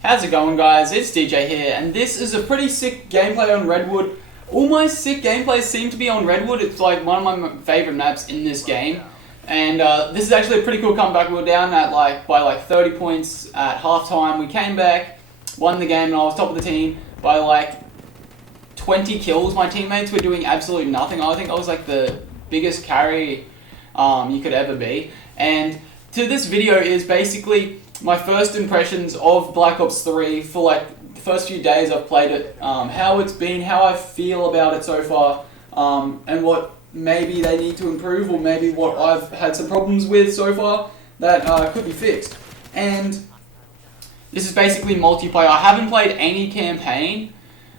How's it going, guys? It's DJ here, and this is a pretty sick gameplay on Redwood. All my sick gameplays seem to be on Redwood. It's like one of my favorite maps in this game. And this is actually a pretty cool comeback. We were down at by 30 points at halftime. We came back, won the game, and I was top of the team by like 20 kills. My teammates were doing absolutely nothing. I think I was like the biggest carry you could ever be. And to this video is basically my first impressions of Black Ops 3 for like the first few days I've played it, how it's been, how I feel about it so far, and what maybe they need to improve, or maybe what I've had some problems with so far that could be fixed. And this is basically multiplayer. I haven't played any campaign.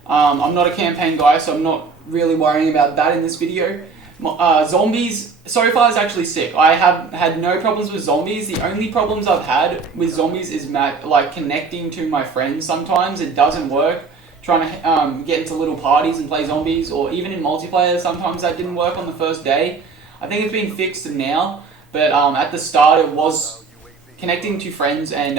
I'm not a campaign guy, so I'm not really worrying about that in this video. Zombies so far is actually sick. I have had no problems with zombies. The only problems I've had with zombies is like connecting to my friends. Sometimes it doesn't work. Trying to get into little parties and play zombies, or even in multiplayer, sometimes that didn't work on the first day. I think it's been fixed now, but at the start it was connecting to friends and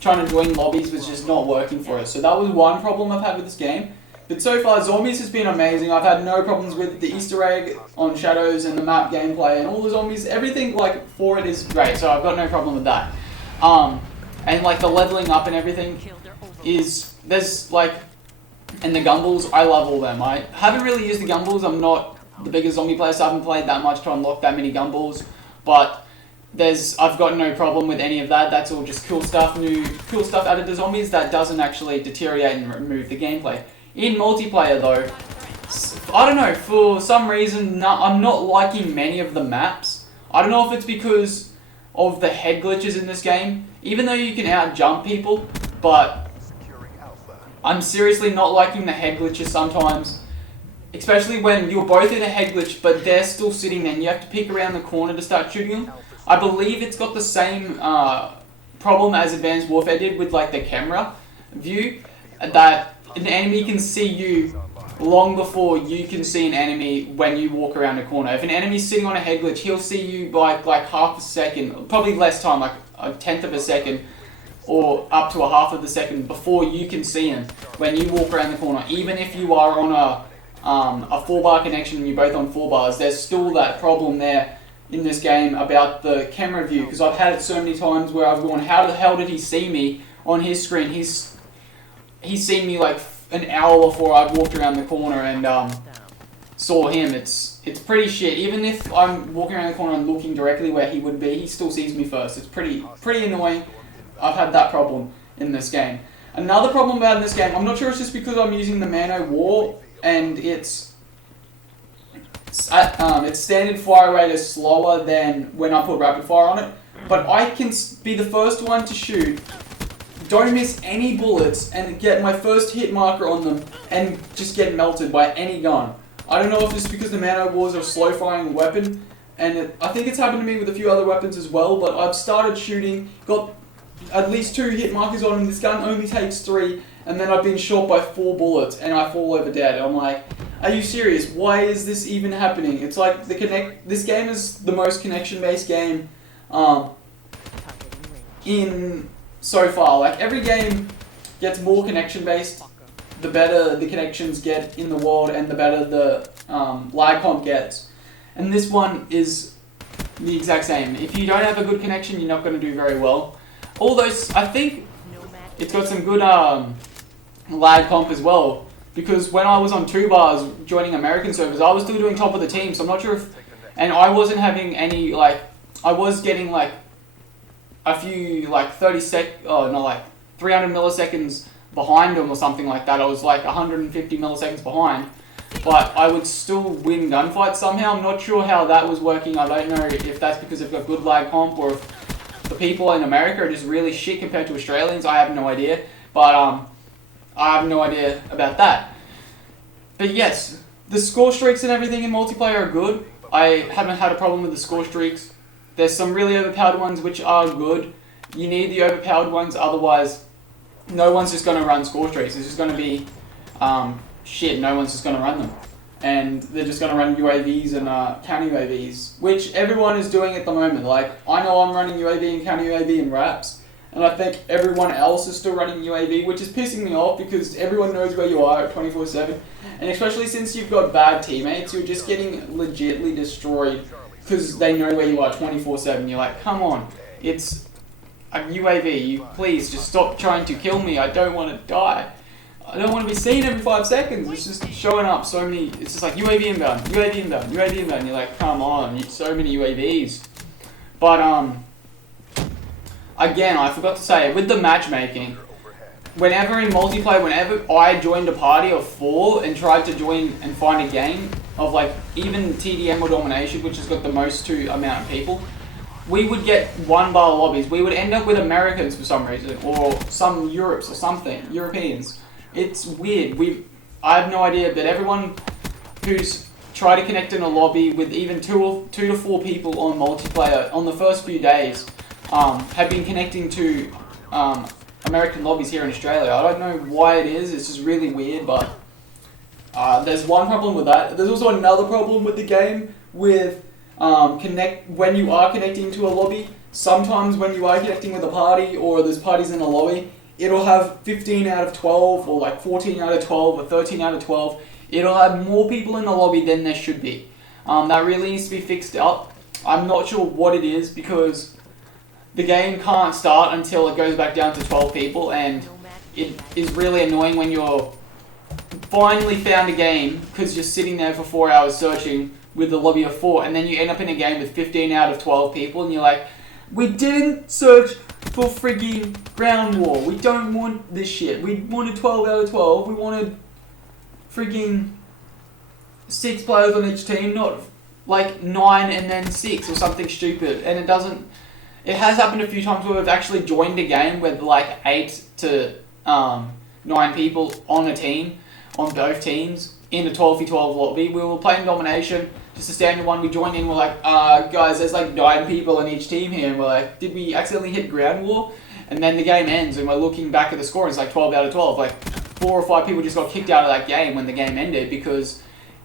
trying to join lobbies was just not working for us. So that was one problem I've had with this game. But so far, zombies has been amazing. I've had no problems with the Easter egg on Shadows and the map gameplay and all the zombies. Everything like for it is great, so I've got no problem with that. And like the leveling up and everything there's like, and the gumballs, I love all them. I haven't really used the gumballs. I'm not the biggest zombie player, so I haven't played that much to unlock that many gumballs. But I've got no problem with any of that. That's all just cool stuff, new cool stuff added to zombies that doesn't actually deteriorate and remove the gameplay. In multiplayer though, I don't know, for some reason I'm not liking many of the maps. I don't know if it's because of the head glitches in this game, even though you can out-jump people, but I'm seriously not liking the head glitches sometimes. Especially when you're both in a head glitch, but they're still sitting there and you have to peek around the corner to start shooting them. I believe it's got the same problem as Advanced Warfare did with like the camera view, that an enemy can see you long before you can see an enemy when you walk around a corner. If an enemy's sitting on a head glitch, he'll see you by like half a second, probably less time, like a tenth of a second, or up to a half of the second before you can see him when you walk around the corner. Even if you are on a 4-bar connection and you're both on 4 bars, there's still that problem there in this game about the camera view, because I've had it so many times where I've gone, how the hell did he see me on his screen? He's seen me like an hour before I walked around the corner and saw him. It's pretty shit. Even if I'm walking around the corner and looking directly where he would be, he still sees me first. It's pretty annoying. I've had that problem in this game. Another problem about this game, I'm not sure it's just because I'm using the Man-O War and its standard fire rate is slower than when I put rapid fire on it, but I can be the first one to shoot, don't miss any bullets, and get my first hit marker on them and just get melted by any gun. I don't know if it's because the Man-O Wars are a slow firing weapon, and I think it's happened to me with a few other weapons as well, but I've started shooting, got at least 2 hit markers on him. This gun only takes 3, and then I've been shot by 4 bullets and I fall over dead. I'm like, are you serious? Why is this even happening? It's like this game is the most connection-based game in so far. Like every game gets more connection-based, the better the connections get in the world and the better the lag comp gets. And this one is the exact same. If you don't have a good connection, you're not going to do very well. Although I think it's got some good lag comp as well, because when I was on 2 bars joining American servers, I was still doing top of the team, so I'm not sure if, and I wasn't having any, like, I was getting like a few like 300 milliseconds behind them or something like that. I was like 150 milliseconds behind, but I would still win gunfights somehow. I'm not sure how that was working. I don't know if that's because they've got good lag comp or if the people in America are just really shit compared to Australians. I have no idea, but I have no idea about that. But yes, the score streaks and everything in multiplayer are good. I haven't had a problem with the score streaks. There's some really overpowered ones which are good. You need the overpowered ones, otherwise no one's just going to run score streaks. It's just going to be shit. No one's just going to run them. And they're just going to run UAVs and counter UAVs, which everyone is doing at the moment. Like, I know I'm running UAV and counter UAV in raps, and I think everyone else is still running UAV, which is pissing me off because everyone knows where you are at 24/7, and especially since you've got bad teammates, you're just getting legitly destroyed because they know where you are 24/7. You're like, come on, it's a UAV. You please just stop trying to kill me. I don't want to die. I don't want to be seen every 5 seconds. It's just showing up so many. It's just like UAV inbound, UAV inbound, UAV inbound. You're like, come on, so many UAVs. But again, I forgot to say, with the matchmaking, whenever in multiplayer, whenever I joined a party of 4 and tried to join and find a game of like even TDM or domination, which has got the most amount of people, we would get 1-bar lobbies. We would end up with Americans for some reason, or some Europes or something, Europeans. It's weird. I have no idea, but everyone who's tried to connect in a lobby with even 2 to 4 people on multiplayer on the first few days have been connecting to American lobbies here in Australia. I don't know why it is. It's just really weird, but there's one problem with that. There's also another problem with the game with when you are connecting to a lobby. Sometimes when you are connecting with a party or there's parties in a lobby, it'll have 15 out of 12 or like 14 out of 12 or 13 out of 12. It'll have more people in the lobby than there should be. That really needs to be fixed up. I'm not sure what it is because the game can't start until it goes back down to 12 people, and it is really annoying when you're finally found a game because you're sitting there for 4 hours searching with the lobby of 4, and then you end up in a game with 15 out of 12 people, and you're like, we didn't search for frigging ground war. We don't want this shit. We wanted 12 out of 12. We wanted frigging 6 players on each team, not like 9 and then 6 or something stupid. And it has happened a few times where we've actually joined a game with like 8 to 9 people on a team, on both teams, in a 12v12 lobby. We were playing domination, just a standard one. We joined in, we're like, guys, there's like 9 people on each team here, and we're like, did we accidentally hit ground war? And then the game ends, and we're looking back at the score, and it's like 12 out of 12. Like 4 or 5 people just got kicked out of that game when the game ended because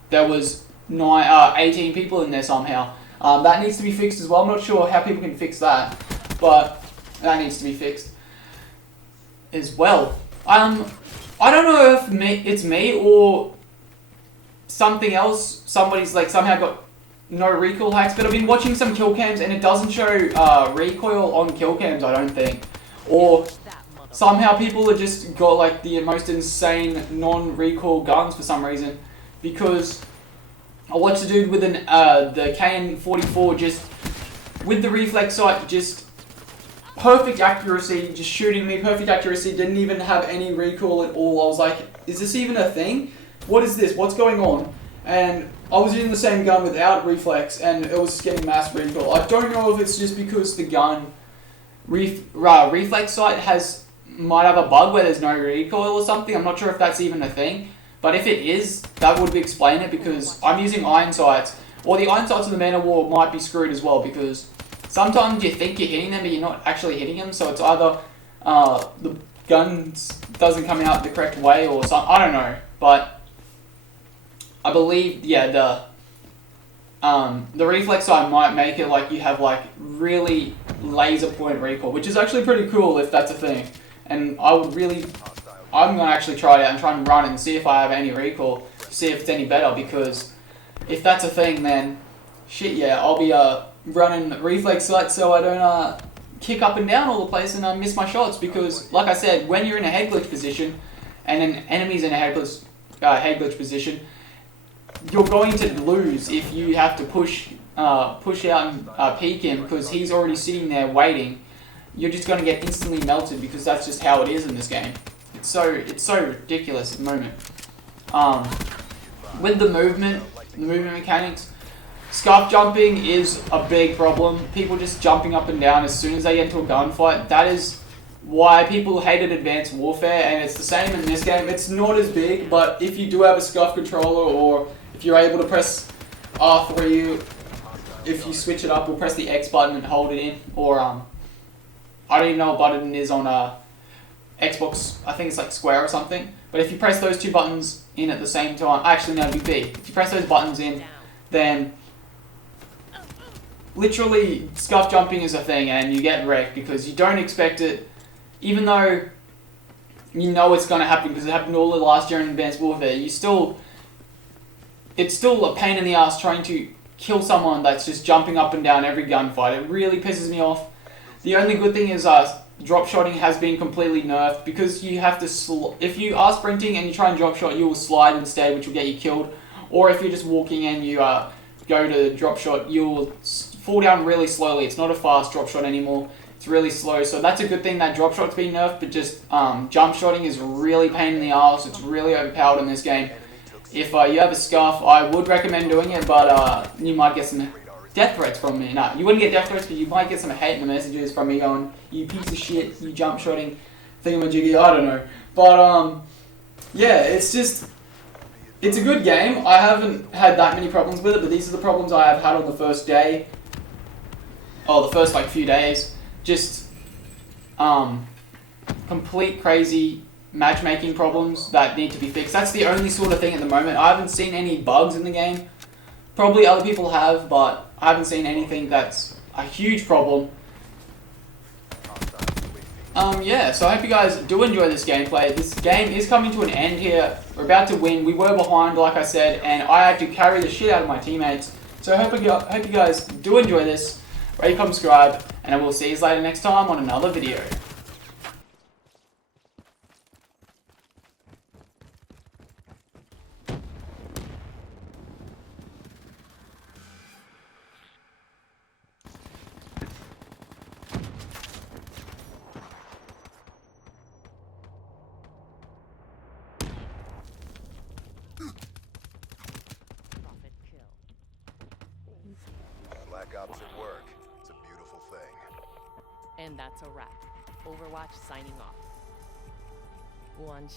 there was 18 people in there somehow. That needs to be fixed as well. I'm not sure how people can fix that, but that needs to be fixed as well. I don't know if it's me or something else. Somebody's like somehow got no recoil hacks, but I've been watching some kill cams and it doesn't show recoil on kill cams, I don't think. Or somehow people have just got like the most insane non-recoil guns for some reason, because I watched a dude with the KN-44 just with the reflex sight, just perfect accuracy, just shooting me, perfect accuracy, didn't even have any recoil at all. I was like, is this even a thing? What is this? What's going on? And I was using the same gun without reflex, and it was just getting mass recoil. I don't know if it's just because the gun reflex sight might have a bug where there's no recoil or something. I'm not sure if that's even a thing. But if it is, that would explain it, because I'm using iron sights. Or the iron sights in the Man of War might be screwed as well, because sometimes you think you're hitting them, but you're not actually hitting them. So it's either the gun doesn't come out the correct way or something. I don't know. But I believe, yeah, the reflex sight might make it like you have like really laser point recoil, which is actually pretty cool if that's a thing. And I'm going to actually try it out and try and run and see if I have any recoil, see if it's any better, because if that's a thing, then shit, yeah, I'll be running reflex sight so I don't kick up and down all the place and miss my shots, because like I said, when you're in a head glitch position and an enemy's in a head glitch position, you're going to lose if you have to push out and peek him, because he's already sitting there waiting. You're just going to get instantly melted, because that's just how it is in this game. It's so ridiculous at the moment. With the movement mechanics, scuff jumping is a big problem. People just jumping up and down as soon as they get into a gunfight. That is why people hated Advanced Warfare, and it's the same in this game. It's not as big, but if you do have a scuff controller, or if you're able to press R3, if you switch it up, or press the X button and hold it in, or I don't even know what button it is on Xbox, I think it's like square or something. But if you press those 2 buttons in at the same time, actually no, it'd be B. If you press those buttons in, then literally scuff jumping is a thing, and you get wrecked because you don't expect it. even though you know it's going to happen because it happened all the last year in Advanced Warfare, it's still a pain in the ass trying to kill someone that's just jumping up and down every gunfight. It really pisses me off. The only good thing is drop shotting has been completely nerfed because you have to if you are sprinting and you try and drop shot, you will slide instead, which will get you killed. Or if you're just walking and you go to drop shot, you'll fall down really slowly. It's not a fast drop shot anymore. It's really slow. So that's a good thing that drop shot's been nerfed, but just jump shotting is really pain in the ass. It's really overpowered in this game. If you have a scuff, I would recommend doing it, but you might get some death threats from me. No, you wouldn't get death threats, but you might get some hate in the messages from me going, you piece of shit, you jump shotting thingamajiggy, I don't know. But yeah, it's a good game. I haven't had that many problems with it, but these are the problems I have had on the first day. Oh, the first like few days. Just complete crazy matchmaking problems that need to be fixed. That's the only sort of thing at the moment. I haven't seen any bugs in the game. Probably other people have, but I haven't seen anything that's a huge problem. Yeah, so I hope you guys do enjoy this gameplay. This game is coming to an end here. We're about to win. We were behind, like I said, and I had to carry the shit out of my teammates. So I hope you guys do enjoy this. Rate, comment, subscribe, and I will see you later next time on another video. Black Ops at work. It's a beautiful thing. And that's a wrap. Overwatch signing off. One